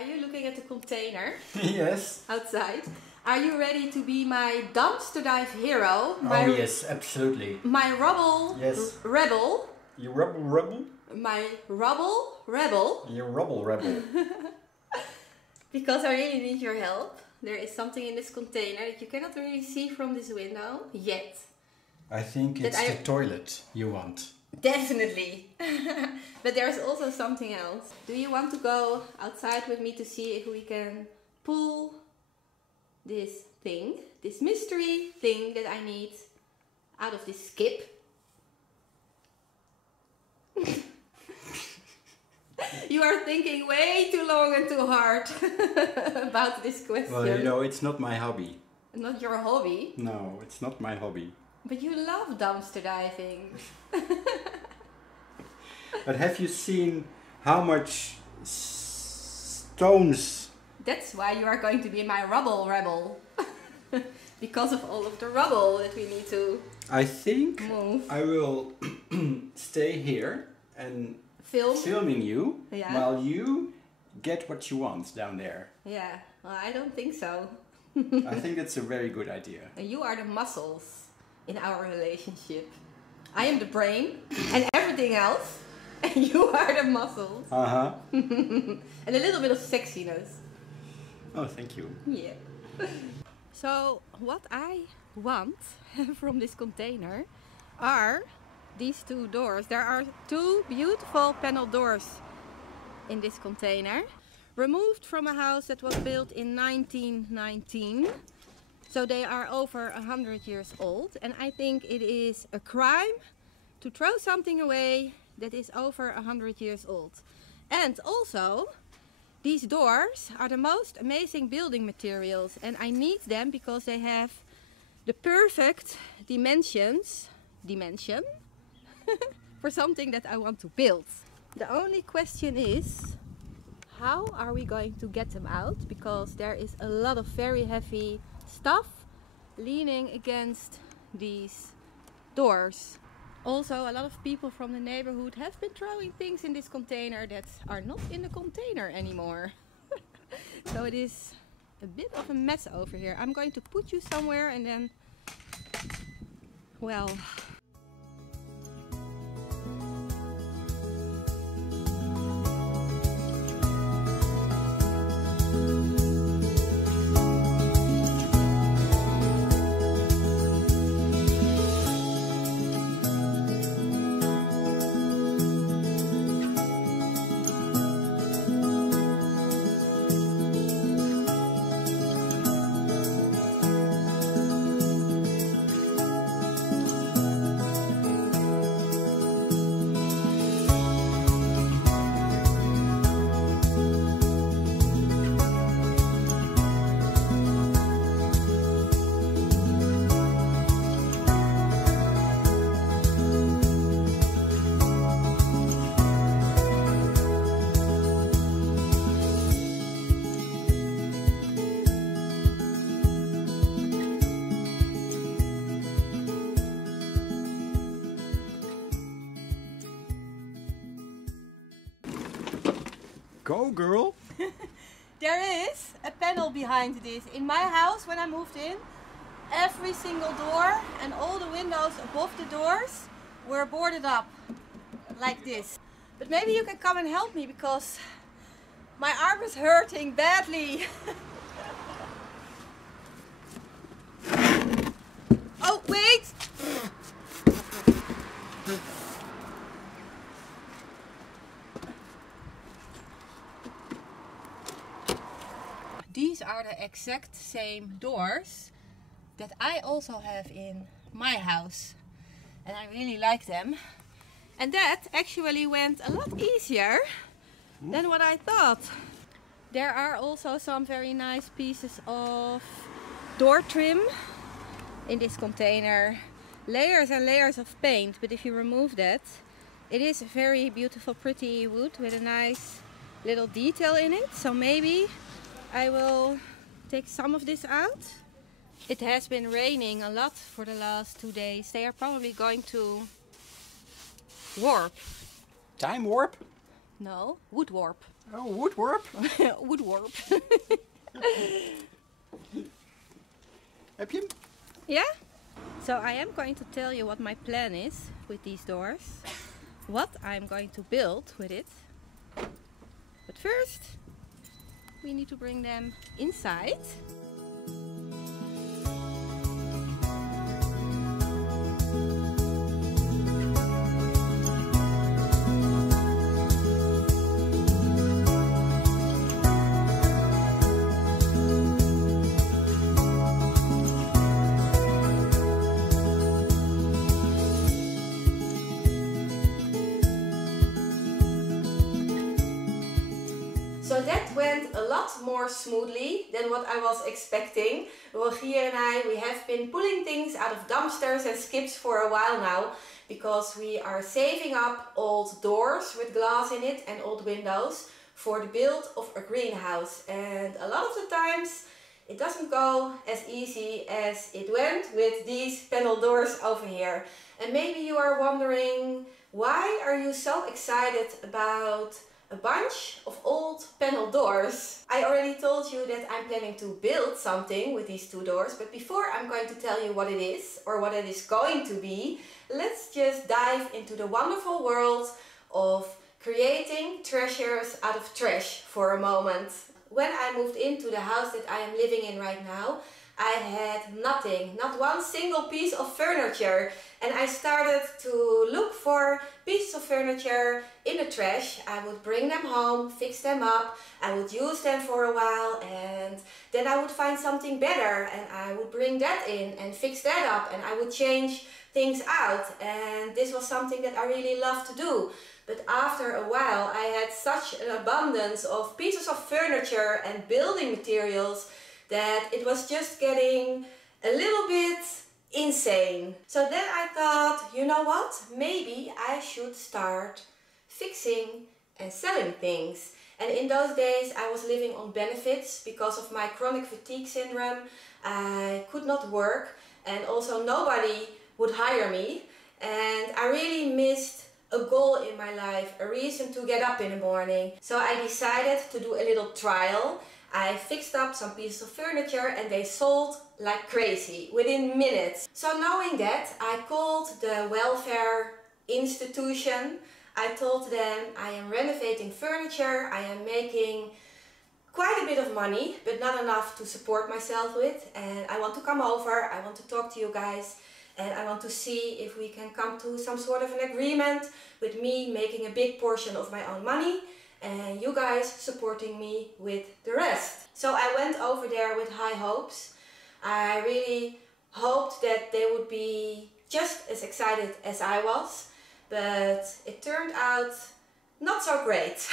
Are you looking at the container? Yes. Outside. Are you ready to be my dumpster dive hero? Oh yes, absolutely. My rubble rebel. You rubble rebel? My rubble rebel. You rubble rebel. Because I really need your help. There is something in this container that you cannot really see from this window yet. I think it's the toilet you want. Definitely. But there's also something else. Do you want to go outside with me to see if we can pull this thing, this mystery thing that I need out of this skip? You are thinking way too long and too hard about this question. Well, you know, it's not my hobby. Not your hobby? No, it's not my hobby. But you love dumpster diving. But have you seen how much stones? That's why you are going to be my rubble rebel. Because of all of the rubble that we need to I think move. I will stay here and filming you while you get what you want down there. Yeah, well, I don't think so. I think it's a very good idea. And you are the muscles in our relationship. I am the brain and everything else. And you are the muscles. Uh-huh. And a little bit of sexiness. Oh, thank you. Yeah. So, what I want from this container are these two doors. There are two beautiful panel doors in this container. Removed from a house that was built in 1919. So they are over 100 years old. And I think it is a crime to throw something away that is over 100 years old. And also, these doors are the most amazing building materials. And I need them because they have the perfect dimension for something that I want to build. The only question is, how are we going to get them out? Because there is a lot of very heavy stuff leaning against these doors. Also, a lot of people from the neighborhood have been throwing things in this container that are not in the container anymore. So it is a bit of a mess over here. I'm going to put you somewhere and then, well... Go, girl! There is a panel behind this. In my house, when I moved in, every single door and all the windows above the doors were boarded up like this. But maybe you can come and help me because my arm is hurting badly. Oh, wait! These are the exact same doors that I also have in my house. And I really like them. And that actually went a lot easier than what I thought. There are also some very nice pieces of door trim in this container. Layers and layers of paint, but if you remove that, it is a very beautiful, pretty wood with a nice little detail in it. So maybe I will take some of this out. It has been raining a lot for the last 2 days. They are probably going to warp. Time warp? No, wood warp. Oh, woodwarp. Woodwarp. Heb je hem? Yeah? So I am going to tell you what my plan is with these doors. What I'm going to build with it. But first, we need to bring them inside. So that went a lot more smoothly than what I was expecting. Rogier and I, we have been pulling things out of dumpsters and skips for a while now, because we are saving up old doors with glass in it and old windows for the build of a greenhouse. And a lot of the times it doesn't go as easy as it went with these panel doors over here. And maybe you are wondering, why are you so excited about a bunch of old panel doors? I already told you that I'm planning to build something with these two doors, but before I'm going to tell you what it is or what it is going to be, let's just dive into the wonderful world of creating treasures out of trash for a moment. When I moved into the house that I am living in right now, I had nothing, not one single piece of furniture, and I started to look for pieces of furniture in the trash. I would bring them home, fix them up, I would use them for a while, and then I would find something better and I would bring that in and fix that up, and I would change things out. And this was something that I really love to do. But after a while I had such an abundance of pieces of furniture and building materials that it was just getting a little bit insane. So then I thought, you know what, maybe I should start fixing and selling things. And in those days I was living on benefits because of my chronic fatigue syndrome. I could not work, and also nobody would hire me, and I really missed a goal in my life, a reason to get up in the morning. So I decided to do a little trial. I fixed up some pieces of furniture and they sold like crazy within minutes. So knowing that, I called the welfare institution. I told them I am renovating furniture, I am making quite a bit of money, but not enough to support myself with, and I want to come over, I want to talk to you guys, and I want to see if we can come to some sort of an agreement with me making a big portion of my own money and you guys supporting me with the rest. So I went over there with high hopes. I really hoped that they would be just as excited as I was, but it turned out not so great.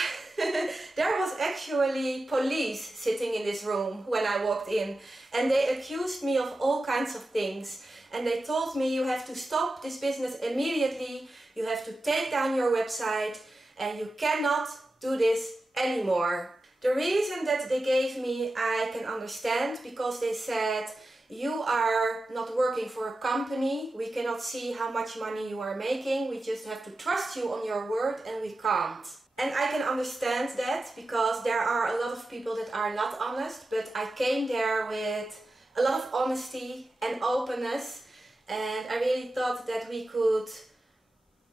There was actually police sitting in this room when I walked in, and they accused me of all kinds of things. And they told me, you have to stop this business immediately, you have to take down your website, and you cannot do this anymore. The reason that they gave me I can understand, because they said, you are not working for a company, we cannot see how much money you are making, we just have to trust you on your word, and we can't. And I can understand that, because there are a lot of people that are not honest, but I came there with a lot of honesty and openness, and I really thought that we could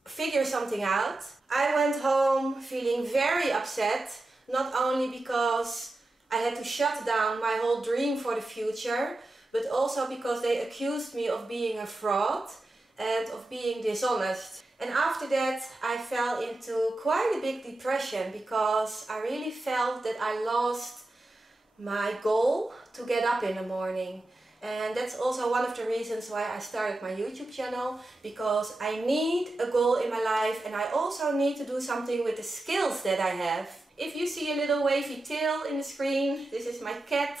figure something out. I went home feeling very upset, not only because I had to shut down my whole dream for the future, but also because they accused me of being a fraud and of being dishonest. And after that I fell into quite a big depression, because I really felt that I lost my goal to get up in the morning. And that's also one of the reasons why I started my YouTube channel, because I need a goal in my life, and I also need to do something with the skills that I have. If you see a little wavy tail in the screen, this is my cat.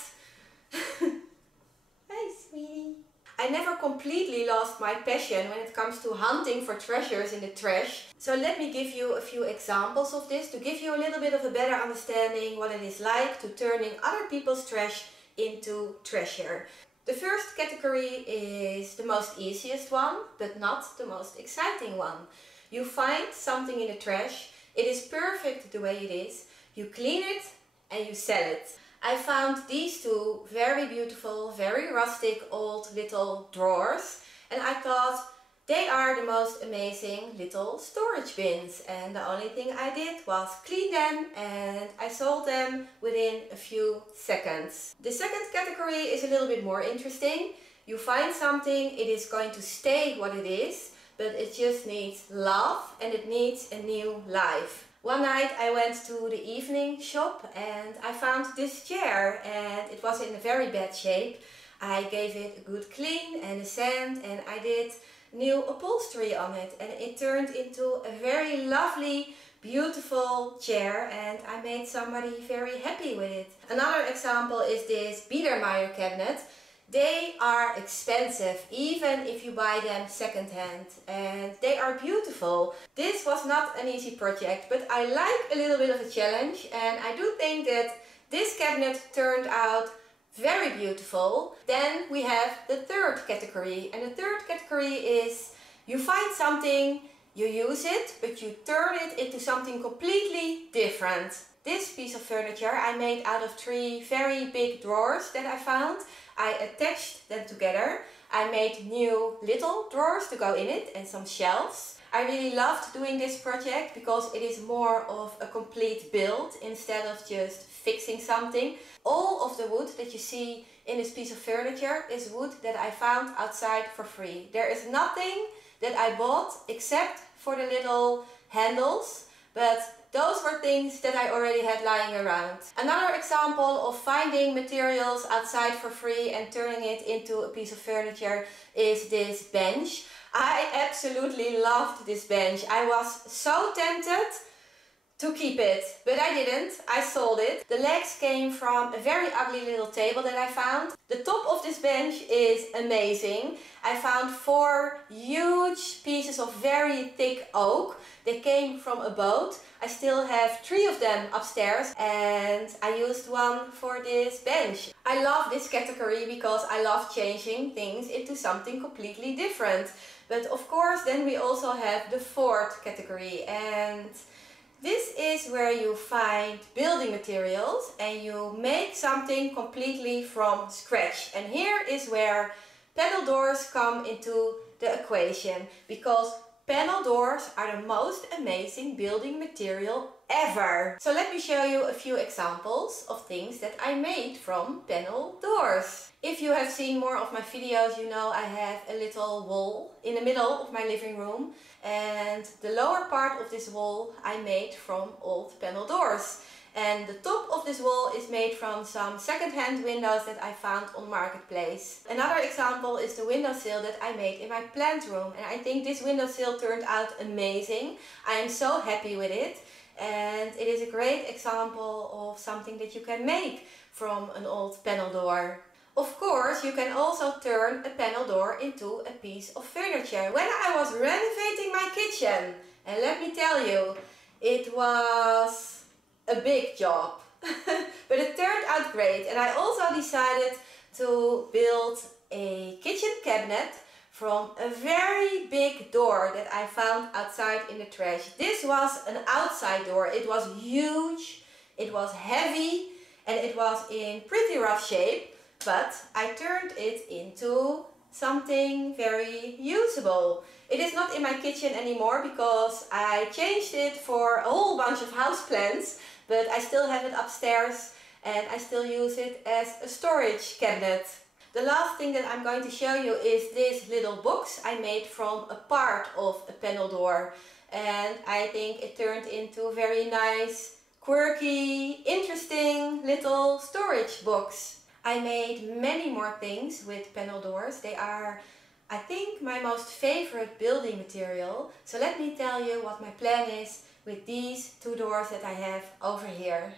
Hi, sweetie. I never completely lost my passion when it comes to hunting for treasures in the trash. So let me give you a few examples of this to give you a little bit of a better understanding what it is like to turning other people's trash into treasure. The first category is the most easiest one, but not the most exciting one. You find something in the trash, it is perfect the way it is, You clean it and you sell it. I found these two very beautiful, very rustic old little drawers, and I thought they are the most amazing little storage bins, and the only thing I did was clean them and I sold them within a few seconds. The second category is a little bit more interesting. You find something, it is going to stay what it is, but it just needs love and it needs a new life. One night I went to the evening shop and I found this chair, and it was in a very bad shape. I gave it a good clean and a sand, and I did new upholstery on it, and it turned into a very lovely, beautiful chair, and I made somebody very happy with it. Another example is this Biedermeier cabinet. They are expensive, even if you buy them second-hand, and they are beautiful. This was not an easy project, but I like a little bit of a challenge, and I do think that this cabinet turned out very beautiful. Then we have the third category, and the third category is you find something, you use it, but you turn it into something completely different. This piece of furniture I made out of 3 very big drawers that I found. I attached them together. I made new little drawers to go in it and some shelves. I really loved doing this project because it is more of a complete build instead of just fixing something. All of the wood that you see in this piece of furniture is wood that I found outside for free. There is nothing that I bought except for the little handles, but those were things that I already had lying around. Another example of finding materials outside for free and turning it into a piece of furniture is this bench. I absolutely loved this bench. I was so tempted to keep it, but I didn't. I sold it. The legs came from a very ugly little table that I found. The top of this bench is amazing. I found 4 huge pieces of very thick oak. They came from a boat. I still have 3 of them upstairs, and I used one for this bench. I love this category because I love changing things into something completely different. But of course then we also have the fourth category, and this is where you find building materials and you make something completely from scratch. And here is where panel doors come into the equation, because panel doors are the most amazing building material ever. So let me show you a few examples of things that I made from panel doors. If you have seen more of my videos, you know I have a little wall in the middle of my living room, and the lower part of this wall I made from old panel doors. And the top of this wall is made from some second-hand windows that I found on Marketplace. Another example is the windowsill that I made in my plant room, and I think this windowsill turned out amazing. I am so happy with it, and it is a great example of something that you can make from an old panel door. Of course, you can also turn a panel door into a piece of furniture. When I was renovating my kitchen, and let me tell you, it was a big job, but it turned out great. And I also decided to build a kitchen cabinet from a very big door that I found outside in the trash. This was an outside door. It was huge, it was heavy, and it was in pretty rough shape, but I turned it into something very usable. It is not in my kitchen anymore because I changed it for a whole bunch of houseplants, but I still have it upstairs and I still use it as a storage cabinet. The last thing that I'm going to show you is this little box I made from a part of a panel door, and I think it turned into a very nice, quirky, interesting little storage box. I made many more things with panel doors. They are, I think, my most favorite building material. So let me tell you what my plan is with these 2 doors that I have over here.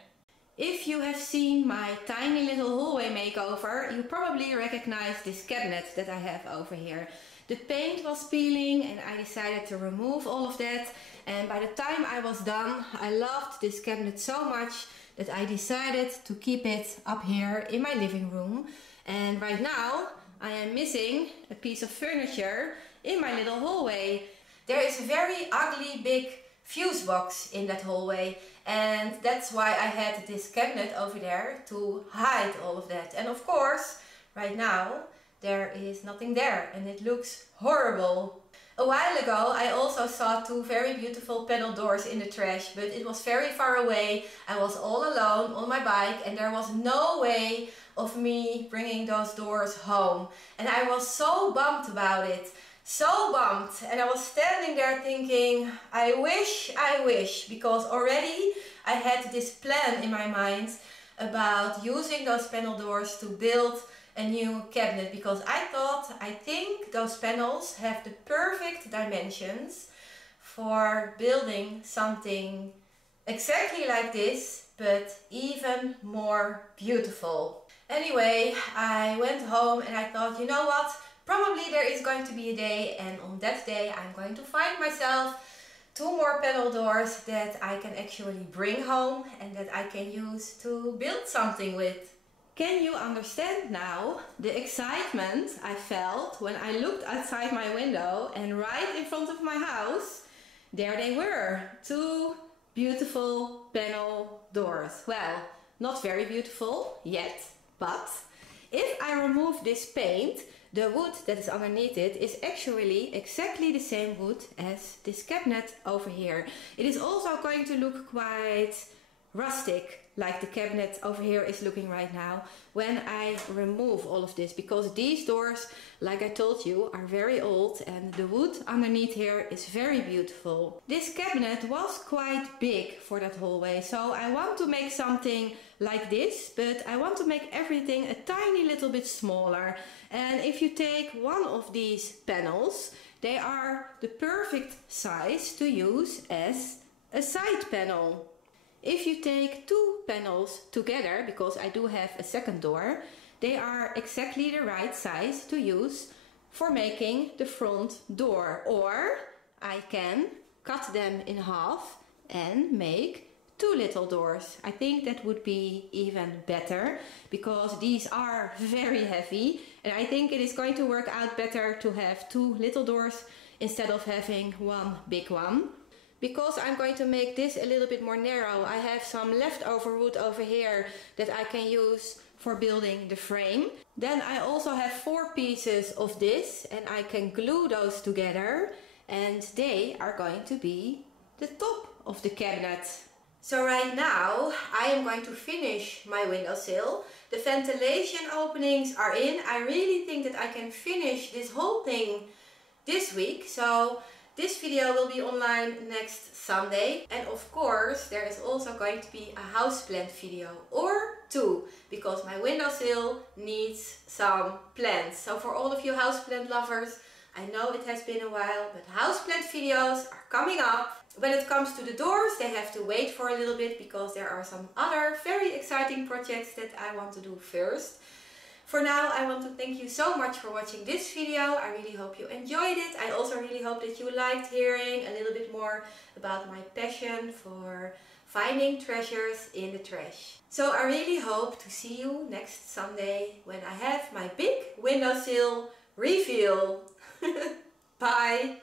If you have seen my tiny little hallway makeover, you probably recognize this cabinet that I have over here. The paint was peeling and I decided to remove all of that, and by the time I was done, I loved this cabinet so much that I decided to keep it up here in my living room. And right now I am missing a piece of furniture in my little hallway. There is a very ugly big fuse box in that hallway, and that's why I had this cabinet over there to hide all of that. And of course, right now there is nothing there and it looks horrible. A while ago I also saw two very beautiful panel doors in the trash, but it was very far away. I was all alone on my bike and there was no way of me bringing those doors home. And I was so bummed about it. So bummed. And I was standing there thinking, I wish, because already I had this plan in my mind about using those panel doors to build a new cabinet, because I think those panels have the perfect dimensions for building something exactly like this, but even more beautiful. Anyway, I went home and I thought, you know what, probably there is going to be a day, and on that day I'm going to find myself two more panel doors that I can actually bring home and that I can use to build something with. Can you understand now the excitement I felt when I looked outside my window and right in front of my house, there they were, two beautiful panel doors. Well, not very beautiful yet, but if I remove this paint, the wood that is underneath it is actually exactly the same wood as this cabinet over here. It is also going to look quite rustic, like the cabinet over here is looking right now, when I remove all of this, because these doors, like I told you, are very old and the wood underneath here is very beautiful. This cabinet was quite big for that hallway, so I want to make something like this, but I want to make everything a tiny little bit smaller. And if you take one of these panels, they are the perfect size to use as a side panel. If you take two panels together, because I do have a second door, they are exactly the right size to use for making the front door. Or I can cut them in half and make two little doors. I think that would be even better, because these are very heavy and I think it is going to work out better to have two little doors instead of having one big one. Because I'm going to make this a little bit more narrow, I have some leftover wood over here that I can use for building the frame. Then I also have 4 pieces of this and I can glue those together and they are going to be the top of the cabinet. So right now I am going to finish my windowsill. The ventilation openings are in. I really think that I can finish this whole thing this week. So this video will be online next Sunday, and of course there is also going to be a houseplant video or 2, because my windowsill needs some plants. So for all of you houseplant lovers, I know it has been a while, but houseplant videos are coming up. When it comes to the doors, they have to wait for a little bit because there are some other very exciting projects that I want to do first. For now, I want to thank you so much for watching this video. I really hope you enjoyed it. I also really hope that you liked hearing a little bit more about my passion for finding treasures in the trash. So I really hope to see you next Sunday when I have my big windowsill reveal. Bye!